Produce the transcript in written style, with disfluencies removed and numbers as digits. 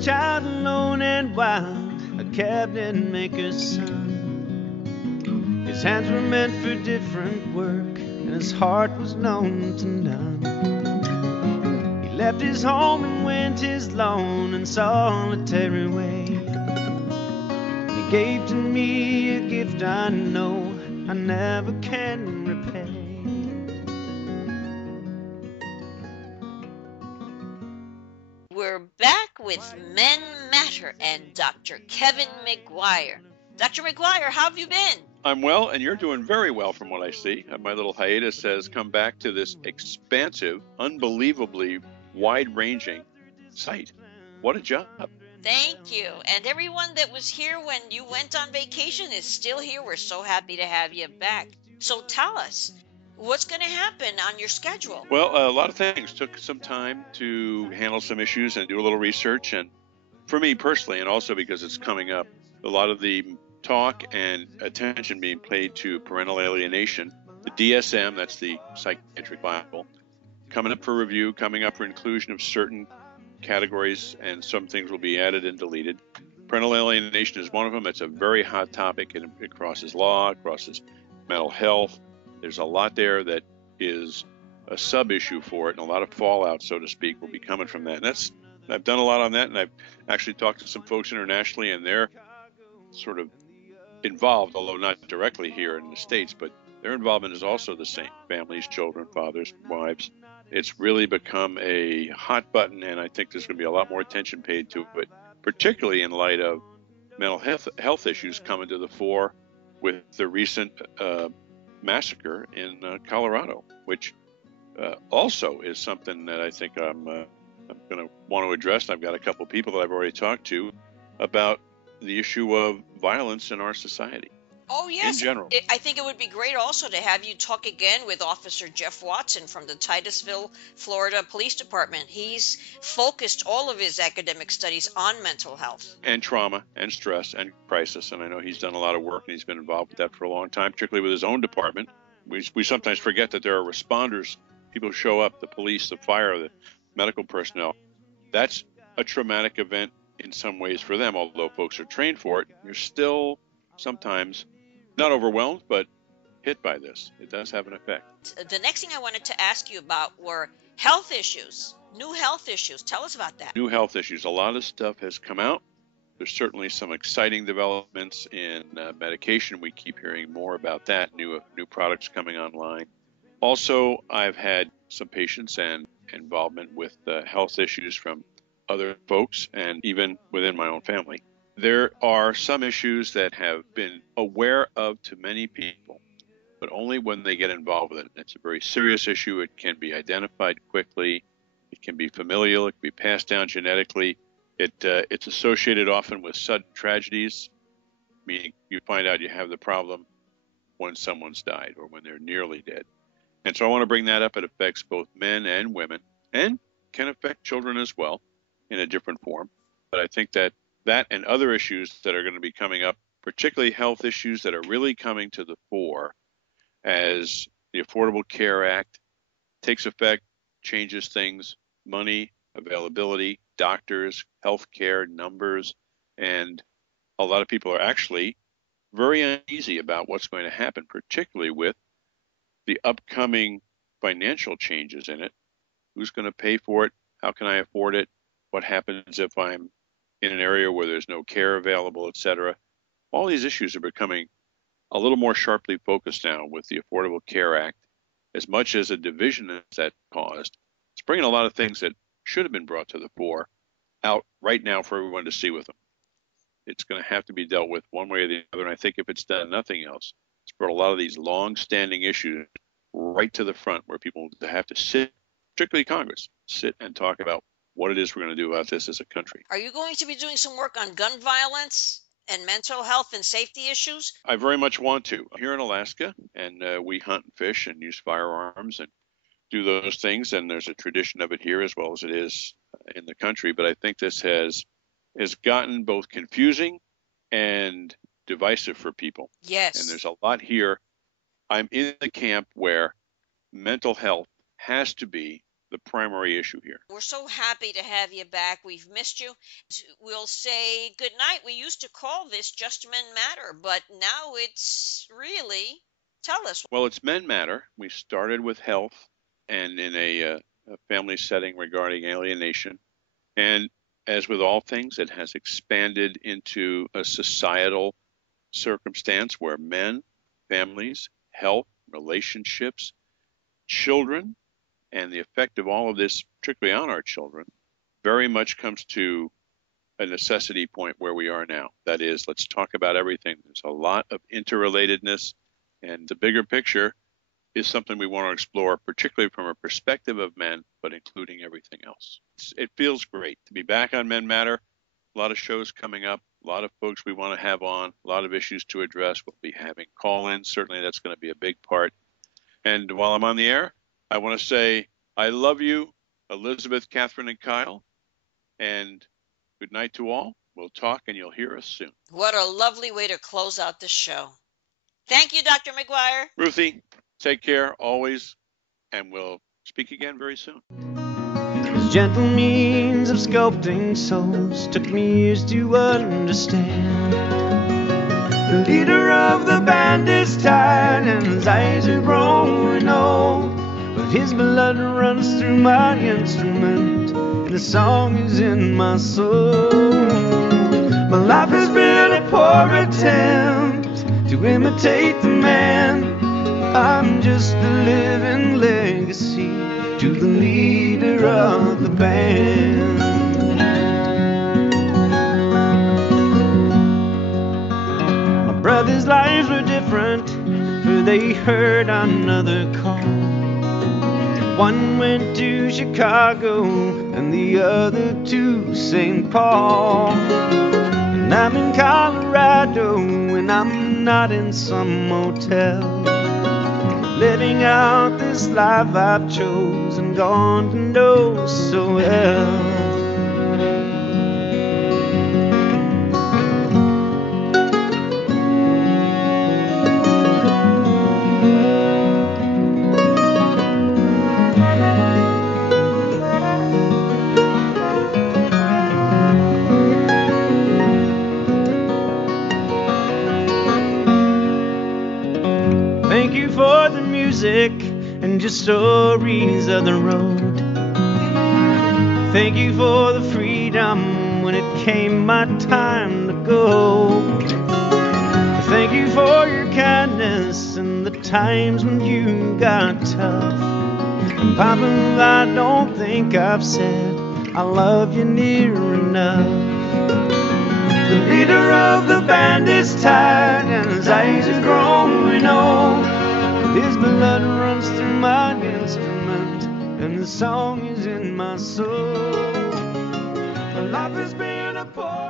child alone and wild, a cabinet maker's son. His hands were meant for different work, and his heart was known to none. He left his home and went his lone and solitary way. He gave to me a gift I know I never can repay. We're back with Men Matter and Dr. Kevin Maguire. Dr. Maguire, how have you been? I'm well, and you're doing very well from what I see. My little hiatus has come back to this expansive, unbelievably wide-ranging site. What a job. Thank you. And everyone that was here when you went on vacation is still here. We're so happy to have you back. So tell us, what's going to happen on your schedule? Well, a lot of things. Took some time to handle some issues and do a little research. And for me personally, and also because it's coming up, a lot of the talk and attention being paid to parental alienation, the DSM, that's the psychiatric Bible, coming up for review, coming up for inclusion of certain categories, and some things will be added and deleted. Parental alienation is one of them. It's a very hot topic. It crosses law, it crosses mental health. There's a lot there that is a sub-issue for it, and a lot of fallout, so to speak, will be coming from that. And I've done a lot on that, and I've actually talked to some folks internationally, and they're sort of involved, although not directly here in the States, but their involvement is also the same. Families, children, fathers, wives. It's really become a hot button, and I think there's going to be a lot more attention paid to it, particularly in light of mental health issues coming to the fore with the recent massacre in Colorado, which also is something that I think I'm going to want to address. I've got a couple of people that I've already talked to about the issue of violence in our society. Oh, yes. In general. I think it would be great also to have you talk again with Officer Jeff Watson from the Titusville, Florida Police Department. He's focused all of his academic studies on mental health. And trauma and stress and crisis. And I know he's done a lot of work and he's been involved with that for a long time, particularly with his own department. We sometimes forget that there are responders, people who show up, the police, the fire, the medical personnel. That's a traumatic event in some ways for them, although folks are trained for it. You're still sometimes not overwhelmed, but hit by this. It does have an effect. The next thing I wanted to ask you about were health issues, new health issues. Tell us about that. New health issues. A lot of stuff has come out. There's certainly some exciting developments in medication. We keep hearing more about that, new products coming online. Also, I've had some patients and involvement with health issues from other folks and even within my own family. There are some issues that have been aware of to many people, but only when they get involved with it. It's a very serious issue. It can be identified quickly. It can be familial. It can be passed down genetically. It's associated often with sudden tragedies, meaning you find out you have the problem when someone's died or when they're nearly dead. And so I want to bring that up. It affects both men and women and can affect children as well in a different form. But I think that and other issues that are going to be coming up, particularly health issues that are really coming to the fore as the Affordable Care Act takes effect, changes things, money, availability, doctors, healthcare, numbers, and a lot of people are actually very uneasy about what's going to happen, particularly with the upcoming financial changes in it. Who's going to pay for it? How can I afford it? What happens if I'm in an area where there's no care available, et cetera? All these issues are becoming a little more sharply focused now with the Affordable Care Act. As much as a division as that caused, it's bringing a lot of things that should have been brought to the fore out right now for everyone to see with them. It's going to have to be dealt with one way or the other, and I think if it's done nothing else, it's brought a lot of these long-standing issues right to the front where people have to sit, particularly Congress, sit and talk about what it is we're going to do about this as a country. Are you going to be doing some work on gun violence and mental health and safety issues? I very much want to. Here in Alaska, and we hunt and fish and use firearms and do those things, and there's a tradition of it here as well as it is in the country. But I think this has gotten both confusing and divisive for people. Yes. And there's a lot here. I'm in the camp where mental health has to be the primary issue here. We're so happy to have you back. We've missed you. We'll say good night. We used to call this Just Men Matter, but now it's really, tell us. Well, it's Men Matter. We started with health and in a family setting regarding alienation. And as with all things, it has expanded into a societal circumstance where men, families, health, relationships, children, and the effect of all of this, particularly on our children, very much comes to a necessity point where we are now. That is, let's talk about everything. There's a lot of interrelatedness, and the bigger picture is something we want to explore, particularly from a perspective of men, but including everything else. It feels great to be back on Men Matter. A lot of shows coming up, a lot of folks we want to have on, a lot of issues to address. We'll be having call-ins. Certainly that's going to be a big part. And while I'm on the air, I want to say I love you, Elizabeth, Catherine, and Kyle. And good night to all. We'll talk and you'll hear us soon. What a lovely way to close out this show. Thank you, Dr. Maguire. Ruthie, take care always, and we'll speak again very soon. His gentle means of sculpting souls took me years to understand. The leader of the band is tired and his eyes are growing old, but his blood runs through my instrument and the song is in my soul. My life has been a poor attempt to imitate the man. I'm just a living legacy to the leader of the band. My brothers' lives were different, for they heard another call. One went to Chicago and the other to St. Paul. And I'm in Colorado and I'm not in some motel, living out this life I've chosen, gone to know so well. Thank you for the music and just stories of the road. Thank you for the freedom when it came my time to go. Thank you for your kindness and the times when you got tough. And Papa, I don't think I've said I love you near enough. The leader of the band is tired and his eyes are growing old. His blood runs through my instrument and the song is in my soul. My life has been a poor